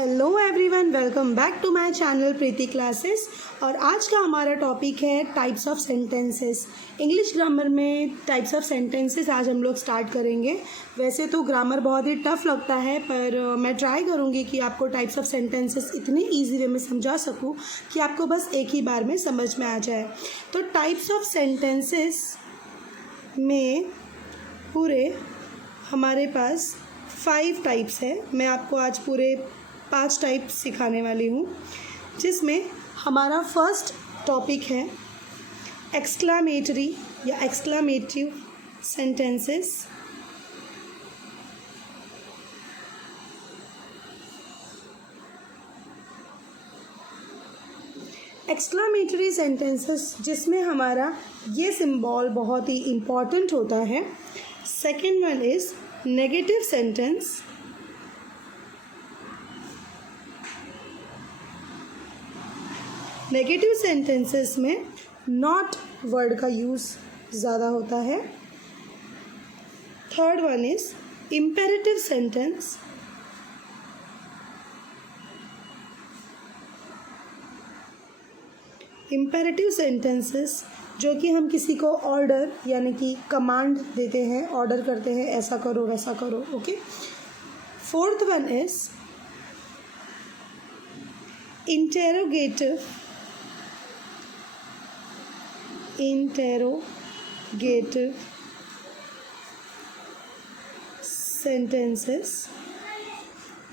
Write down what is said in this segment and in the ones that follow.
Hello everyone, welcome back to my channel Preeti classes. और आज का हमारा टॉपिक है types of sentences. English grammar में टाइप्स ऑफ सेंटेंसेस आज हम लोग स्टार्ट करेंगे। वैसे तो ग्रामर बहुत ही टफ लगता है, पर मैं ट्राई करूँगी कि आपको टाइप्स ऑफ सेंटेंसेस इतने ईजी वे में समझा सकूँ कि आपको बस एक ही बार में समझ में आ जाए। तो टाइप्स ऑफ सेंटेंसेस में पूरे हमारे पास 5 टाइप्स है। मैं आपको आज पूरे 5 टाइप्स सिखाने वाली हूँ, जिसमें हमारा फर्स्ट टॉपिक है एक्सक्लामेटरी या एक्सक्लामेटिव सेंटेंसेस। एक्सक्लामेटरी सेंटेंसेस जिसमें हमारा ये सिंबल बहुत ही इम्पॉर्टेंट होता है। Second one is negative sentence. Negative sentences में नॉट वर्ड का यूज़ ज़्यादा होता है। Third one is imperative sentence. Imperative sentences जो कि हम किसी को ऑर्डर यानी कि कमांड देते हैं, ऑर्डर करते हैं ऐसा करो वैसा करो। Okay. Fourth one is interrogative sentences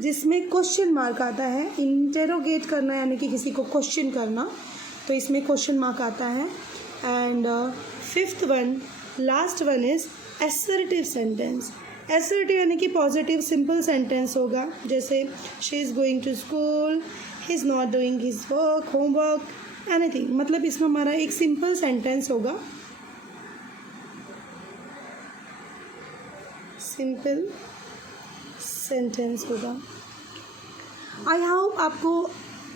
जिसमें क्वेश्चन मार्क आता है। इंटेरोगेट करना यानी कि किसी को क्वेश्चन करना, तो इसमें क्वेश्चन मार्क आता है। And fifth one, last one is assertive sentence. Assertive यानी कि पॉजिटिव सिंपल सेंटेंस होगा, जैसे she is going to school, he is not doing his work, homework, anything. मतलब इसमें हमारा एक सिंपल सेंटेंस होगा, सिंपल सेंटेंस होगा। आई होप आपको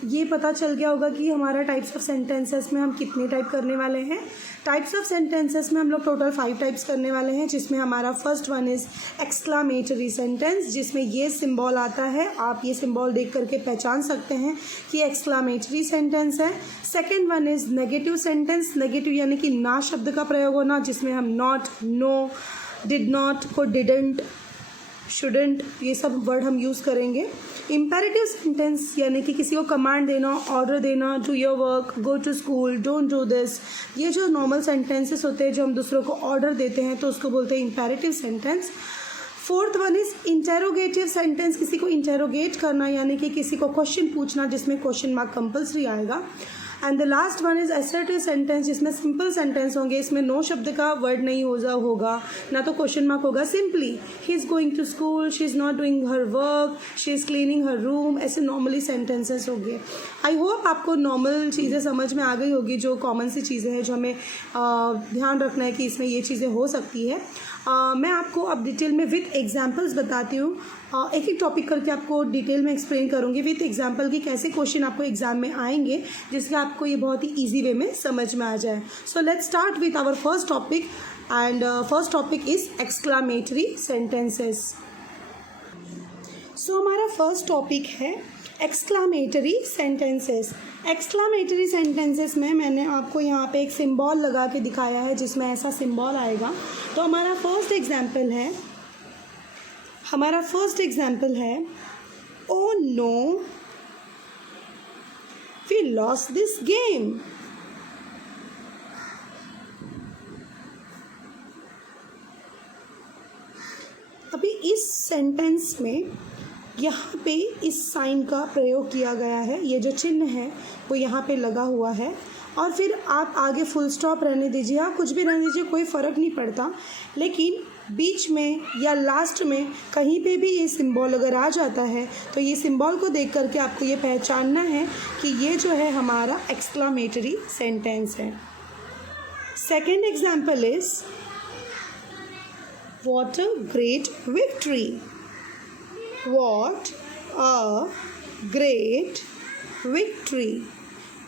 ये पता चल गया होगा कि हमारा टाइप्स ऑफ सेंटेंसेस में हम कितने टाइप करने वाले हैं। टाइप्स ऑफ सेंटेंसेस में हम लोग टोटल 5 टाइप्स करने वाले हैं, जिसमें हमारा first one is exclamatory sentence, जिसमें ये सिंबल आता है। आप ये सिंबल देख करके पहचान सकते हैं कि एक्सक्लामेटरी सेंटेंस है। Second one is negative sentence. Negative यानी कि ना शब्द का प्रयोग होना, जिसमें हम नॉट, नो, डिड नॉट को डिडंट, शुडंट, ये सब वर्ड हम यूज़ करेंगे। इम्पेरेटिव सेंटेंस यानी कि किसी को कमांड देना, ऑर्डर देना, do your work, go to school, don't do this. ये जो नॉर्मल सेंटेंसेस होते हैं जो हम दूसरों को ऑर्डर देते हैं, तो उसको बोलते हैं imperative sentence. Fourth one is interrogative sentence. किसी को इंटेरोगेट करना यानी कि किसी को क्वेश्चन पूछना, जिसमें क्वेश्चन मार्क कंपल्सरी आएगा। And the last one is assertive sentence, जिसमें सिंपल सेंटेंस होंगे, इसमें नो शब्द का वर्ड नहीं होगा, ना तो क्वेश्चन मार्क होगा। Simply he is going to school, she is not doing her work, she is cleaning her room, ऐसे नॉर्मली सेंटेंसेस होंगे। आई होप आपको नॉर्मल चीज़ें समझ में आ गई होगी, जो कॉमन सी चीज़ें हैं जो हमें ध्यान रखना है कि इसमें ये चीज़ें हो सकती है। मैं आपको अब डिटेल में विथ एग्जाम्पल्स बताती हूँ। एक एक टॉपिक करके आपको डिटेल में एक्सप्लेन करूँगी विथ एग्जाम्पल कि कैसे क्वेश्चन आपको एग्जाम में आएंगे, जिससे आपको ये बहुत ही ईजी वे में समझ में आ जाए। So let's start with our first topic, and first topic is exclamatory sentences. So हमारा फर्स्ट टॉपिक है एक्सक्लामेटरी सेंटेंसेस। एक्सक्लामेटरी सेंटेंसेस में मैंने आपको यहाँ पे एक सिंबल लगा के दिखाया है, जिसमें ऐसा सिंबल आएगा। तो हमारा फर्स्ट एग्जाम्पल है oh no we lost this game. अभी इस सेंटेंस में यहाँ पे इस साइन का प्रयोग किया गया है, ये जो चिन्ह है वो यहाँ पे लगा हुआ है। और फिर आप आगे फुल स्टॉप रहने दीजिए, आप कुछ भी रहने दीजिए, कोई फ़र्क नहीं पड़ता। लेकिन बीच में या लास्ट में कहीं पे भी ये सिंबल अगर आ जाता है, तो ये सिंबल को देख करके आपको ये पहचानना है कि ये जो है हमारा एक्सक्लामेटरी सेंटेंस है। Second example is what a great victory. What a great victory।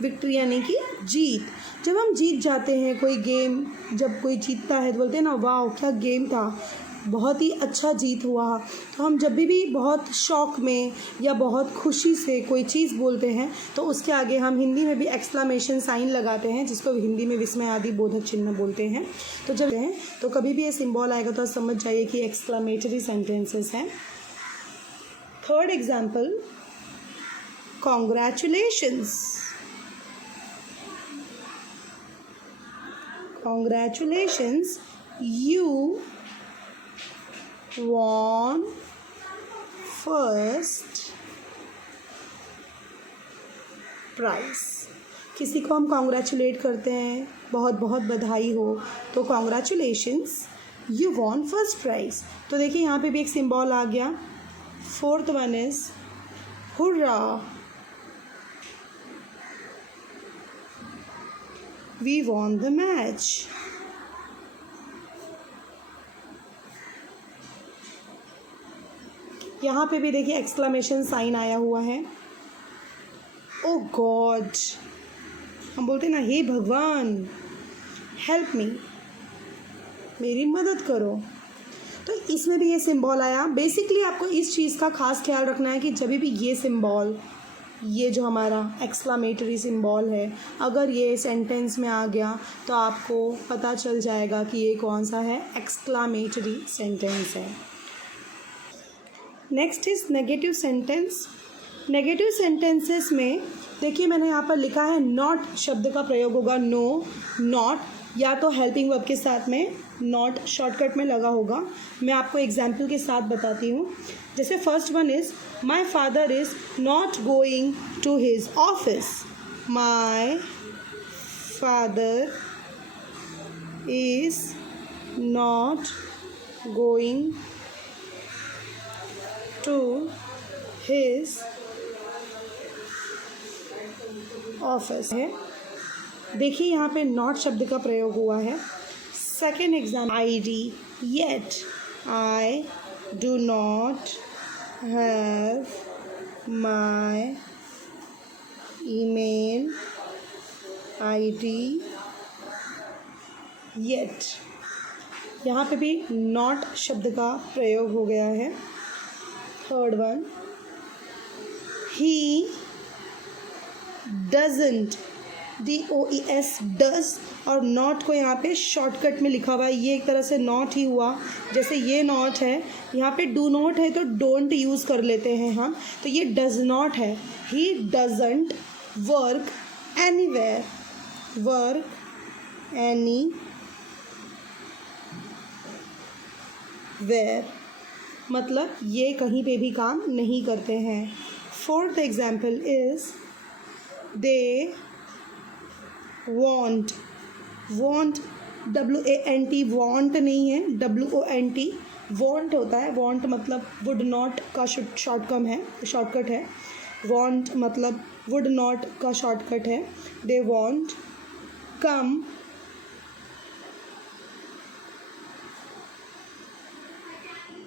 Victory यानी कि जीत। जब हम जीत जाते हैं कोई गेम, जब कोई जीतता है तो बोलते हैं ना, वाह क्या गेम था, बहुत ही अच्छा जीत हुआ। तो हम जब भी बहुत शौक में या बहुत खुशी से कोई चीज़ बोलते हैं तो उसके आगे हम हिंदी में भी एक्सक्लेमेशन साइन लगाते हैं, जिसको हिंदी में विस्मय आदि बोधक चिन्ह बोलते हैं। तो जब हैं तो कभी भी ये सिंबल आएगा तो समझ जाइए कि एक्सक्लेमेटरी सेंटेंसेस हैं। Third example, congratulations. Congratulations, you won first prize। किसी को हम कॉन्ग्रेचुलेट करते हैं, बहुत बहुत बधाई हो, तो congratulations, you won first prize. तो देखिए यहाँ पे भी एक सिंबल आ गया। Fourth one is hurrah, we won the match। यहाँ पे भी देखिए एक्सक्लेमेशन साइन आया हुआ है। ओ गॉड, हम बोलते हैं ना, हे भगवान हेल्प मी, मेरी मदद करो। तो इसमें भी ये सिंबल आया। बेसिकली आपको इस चीज़ का खास ख्याल रखना है कि जब भी ये सिंबल, ये जो हमारा एक्सक्लेमेटरी सिंबल है, अगर ये सेंटेंस में आ गया तो आपको पता चल जाएगा कि ये कौन सा है, एक्सक्लेमेटरी सेंटेंस है। Next is negative sentence. Negative sentences में देखिए मैंने यहाँ पर लिखा है नॉट शब्द का प्रयोग होगा। नो, नॉट, या तो हेल्पिंग वर्ब के साथ में नॉट शॉर्टकट में लगा होगा। मैं आपको एग्जाम्पल के साथ बताती हूँ। जैसे first one is my father is not going to his office. My father is not going to his office है। देखिए यहाँ पे नॉट शब्द का प्रयोग हुआ है। Second example, ID, yet I do not have my email ID yet. यहाँ पे भी नॉट शब्द का प्रयोग हो गया है। Third one, he doesn't, DOES, does, और नॉट को यहाँ पे शॉर्टकट में लिखा हुआ है। ये एक तरह से नॉट ही हुआ। जैसे ये नॉट है, यहाँ पे डू नॉट है तो डोंट यूज़ कर लेते हैं हम, तो ये डज नॉट है। He doesn't work anywhere, work anywhere, मतलब ये कहीं पे भी काम नहीं करते हैं। Fourth example is they won't, want WANT, want नहीं है, WONT, वॉन्ट होता है। वॉन्ट मतलब वुड नॉट का शॉर्टकट है। वॉन्ट मतलब वुड नॉट का शॉर्टकट है। They won't come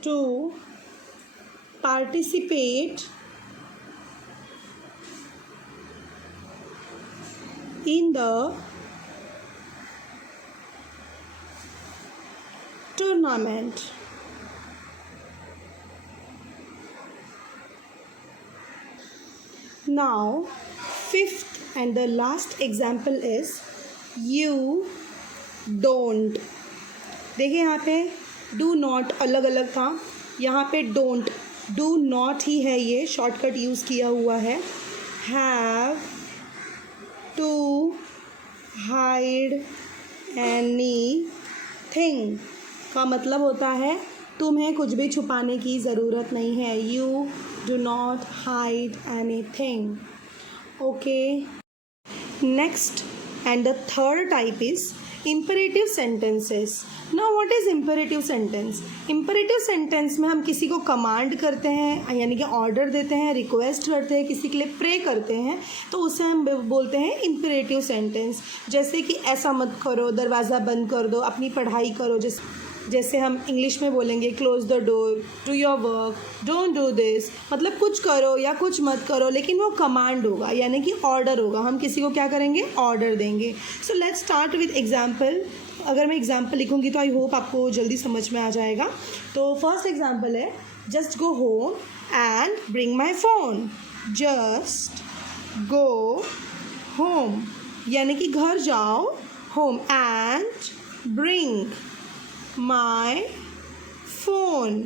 to participate in the tournament। Now fifth and the last example is you don't। देखिए यहाँ पे do not अलग अलग था, यहाँ पे don't, do not ही है, ये शॉर्टकट यूज़ किया हुआ है। have to hide anything का मतलब होता है तुम्हें कुछ भी छुपाने की ज़रूरत नहीं है। You do not hide anything. Okay, next and the third type is imperative sentences. Now what is imperative sentence? Imperative sentence में हम किसी को कमांड करते हैं, यानी कि ऑर्डर देते हैं, रिक्वेस्ट करते हैं, किसी के लिए प्रे करते हैं, तो उसे हम बोलते हैं इम्परेटिव सेंटेंस। जैसे कि ऐसा मत करो, दरवाज़ा बंद कर दो, अपनी पढ़ाई करो। जैसे जैसे हम इंग्लिश में बोलेंगे close the door, do your work, don't do this, मतलब कुछ करो या कुछ मत करो, लेकिन वो कमांड होगा, यानी कि ऑर्डर होगा। हम किसी को क्या करेंगे, ऑर्डर देंगे। सो लेट्स स्टार्ट विद एग्जाम्पल। अगर मैं एग्जाम्पल लिखूँगी तो आई होप आपको जल्दी समझ में आ जाएगा। तो फर्स्ट एग्जाम्पल है, just go home and bring my phone. Just go home यानी कि घर जाओ, home and bring my phone,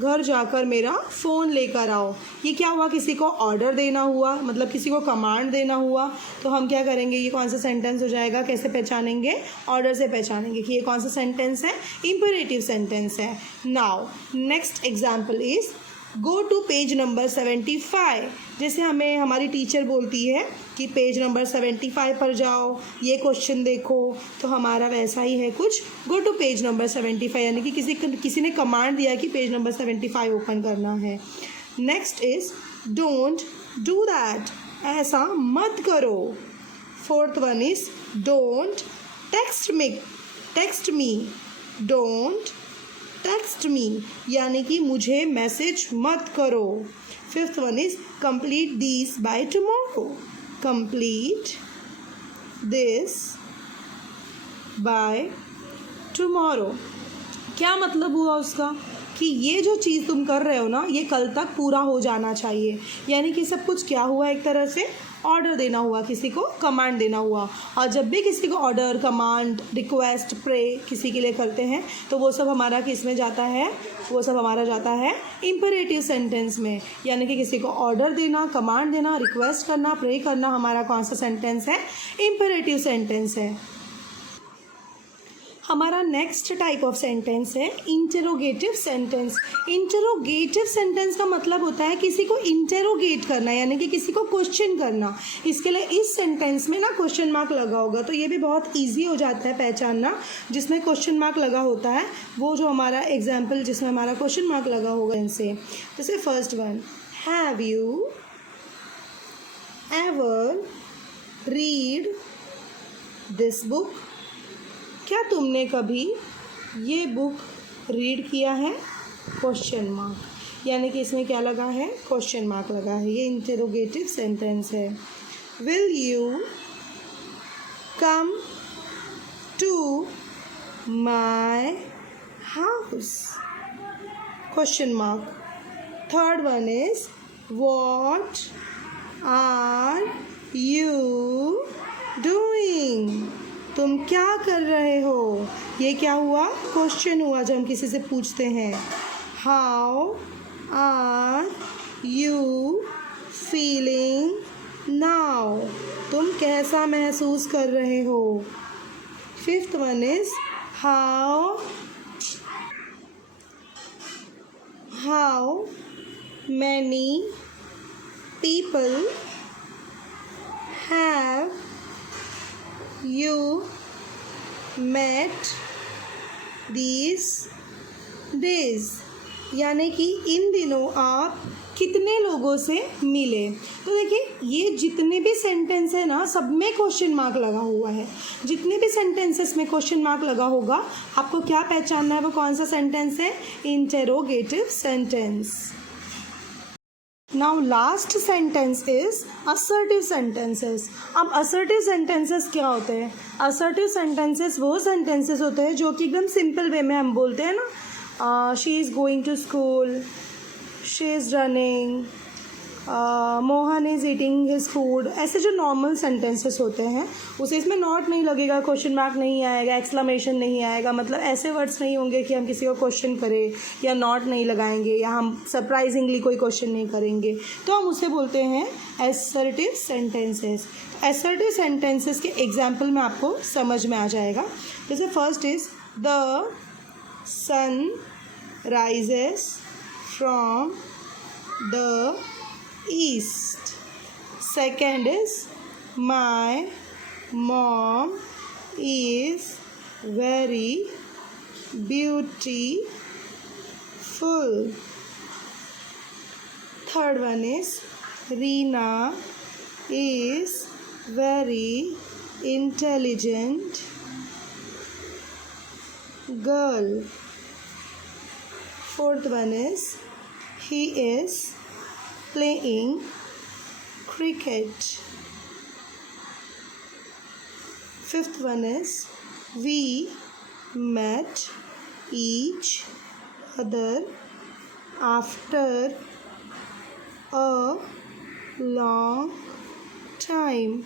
घर जाकर मेरा फ़ोन लेकर आओ। ये क्या हुआ, किसी को ऑर्डर देना हुआ, मतलब किसी को कमांड देना हुआ। तो हम क्या करेंगे, ये कौन सा सेंटेंस हो जाएगा, कैसे पहचानेंगे, ऑर्डर से पहचानेंगे कि ये कौन सा सेंटेंस है, इम्पेरेटिव सेंटेंस है। Now next example is go to page number 75। जैसे हमें हमारी टीचर बोलती है कि पेज नंबर 75 पर जाओ, ये क्वेश्चन देखो, तो हमारा वैसा ही है कुछ, गो टू पेज नंबर 75, यानी कि किसी ने कमांड दिया कि पेज नंबर 75 ओपन करना है। Next is don't do that, ऐसा मत करो। Fourth one is don't text me, don't text me यानी कि मुझे मैसेज मत करो। Fifth one is complete this by tomorrow, complete this by tomorrow. क्या मतलब हुआ उसका, कि ये जो चीज़ तुम कर रहे हो ना, ये कल तक पूरा हो जाना चाहिए। यानी कि सब कुछ क्या हुआ, एक तरह से ऑर्डर देना हुआ, किसी को कमांड देना हुआ। और जब भी किसी को ऑर्डर, कमांड, रिक्वेस्ट, प्रे किसी के लिए करते हैं तो वो सब हमारा किस में जाता है, वो सब हमारा जाता है इम्पेरेटिव सेंटेंस में। यानी कि किसी को ऑर्डर देना, कमांड देना, रिक्वेस्ट करना, प्रे करना हमारा कौन सा सेंटेंस है, इम्पेरेटिव सेंटेंस है। हमारा नेक्स्ट टाइप ऑफ सेंटेंस है इंटेरोगेटिव सेंटेंस। इंटेरोगेटिव सेंटेंस का मतलब होता है किसी को इंटेरोगेट करना, यानी कि किसी को क्वेश्चन करना। इसके लिए इस सेंटेंस में ना क्वेश्चन मार्क लगा होगा, तो ये भी बहुत इजी हो जाता है पहचानना। जिसमें क्वेश्चन मार्क लगा होता है वो जो हमारा एग्जाम्पल जिसमें हमारा क्वेश्चन मार्क लगा होगा इनसे, जैसे first one, have you ever read this book, क्या तुमने कभी ये बुक रीड किया है, क्वेश्चन मार्क, यानी कि इसमें क्या लगा है, क्वेश्चन मार्क लगा है। ये इंटेरोगेटिव सेंटेंस है। Will you come to my house, question mark. Third one is what are you doing, तुम क्या कर रहे हो। ये क्या हुआ, क्वेश्चन हुआ जब हम किसी से पूछते हैं। How are you feeling now, तुम कैसा महसूस कर रहे हो। Fifth one is how many people have you met these days, यानी कि इन दिनों आप कितने लोगों से मिले। तो देखिए ये जितने भी सेंटेंस है ना, सब में क्वेश्चन मार्क लगा हुआ है। जितने भी सेंटेंसेस में क्वेश्चन मार्क लगा होगा, आपको क्या पहचानना है, वो कौन सा सेंटेंस है, interrogative sentence. Now last sentence is assertive sentences. अब असर्टिव सेंटेंसेस क्या होते हैं, असर्टिव सेंटेंसेस वो सेंटेंसेस होते हैं जो कि एकदम सिंपल वे में हम बोलते हैं ना, she is going to school, she is running, Mohan is eating his food, ऐसे जो नॉर्मल सेंटेंसेस होते हैं उसे इसमें नॉट नहीं लगेगा, क्वेश्चन मार्क नहीं आएगा, एक्सक्लेमेशन नहीं आएगा, मतलब ऐसे वर्ड्स नहीं होंगे कि हम किसी को क्वेश्चन करें, या नॉट नहीं लगाएंगे, या हम सरप्राइजिंगली कोई क्वेश्चन नहीं करेंगे, तो हम उसे बोलते हैं असर्टिव सेंटेंसेस। असर्टिव सेंटेंसेस के एग्जाम्पल में आपको समझ में आ जाएगा। जैसे first is the sun rises from the east. Second is my mom is very beautiful. Third one is Reena is very intelligent girl. Fourth one is he is playing cricket. Fifth one is we met each other after a long time.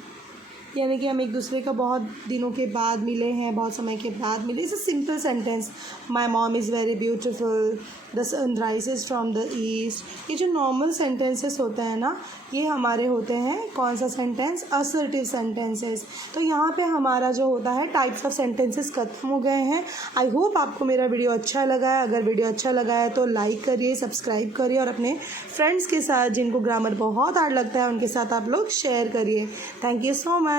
यानी कि हम एक दूसरे का बहुत दिनों के बाद मिले हैं, बहुत समय के बाद मिले. It's a simple sentence. My mom is very beautiful, the sun rises from the east. ये जो नॉर्मल सेंटेंसेस होते हैं ना, ये हमारे होते हैं कौन सा सेंटेंस? Assertive sentences. तो यहाँ पे हमारा जो होता है टाइप्स ऑफ सेंटेंसेस ख़त्म हो गए हैं. आई होप आपको मेरा वीडियो अच्छा लगा है. अगर वीडियो अच्छा लगा है तो लाइक करिए, सब्सक्राइब करिए और अपने फ्रेंड्स के साथ जिनको ग्रामर बहुत हार्ड लगता है उनके साथ आप लोग शेयर करिए. Thank you so much.